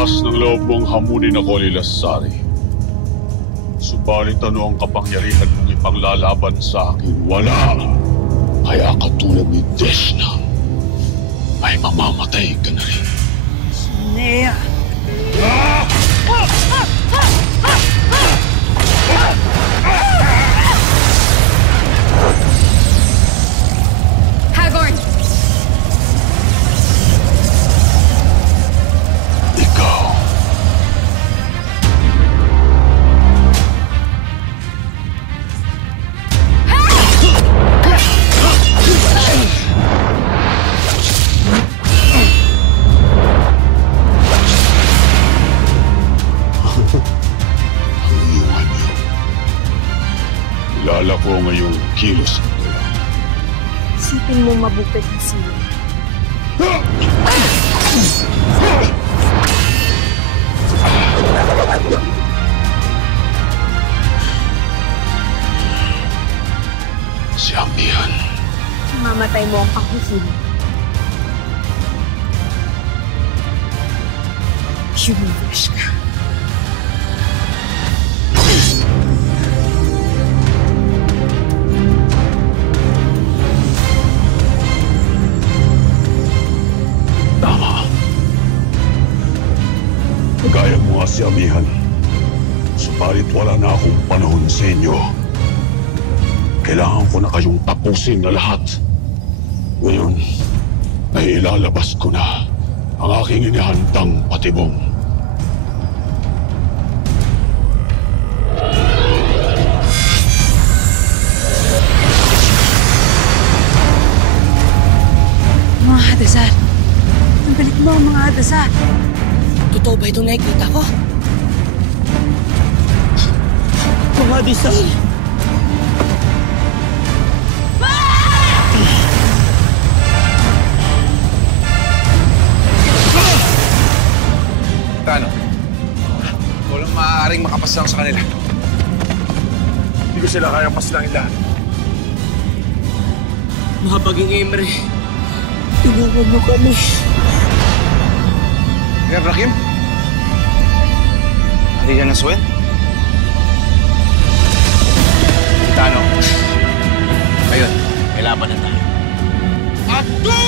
lakas ng loob mong hamunin ako ni Lasari. Subalit ano ang kapangyarihan mong ipanglalaban sa akin? Wala! Kaya katulad ni Deshna, ay mamamatay ka na rin. Nea! Hagorn! Ikaw. Ang iwan niyo. Kilala ko ngayong kilos mo lang. Isipin mo mabuti kasi. Si Amihan. Mamatay mo ang panghuhuli. Human flesh ka. Tama. Kagaya mo nga si Amihan. Subalit wala na akong panahon sa inyo. Kailangan ko na kayong tapusin na lahat. Ngayon, ay ilalabas ko na ang aking inihandang patibong. Mga hadasar. Ang galit mo, mga hadasar. Totoo ba itong nakikita ko? Mga hadasar. Tano, walang maaaring makapaslang sa kanila. Hindi ko sila kayang paslangin lahat. Mahapaging Emre, tulungan mo kami. Kuya Rakim? Hindi ka na Swen? Tano, ayun, may laban na tayo. Ato!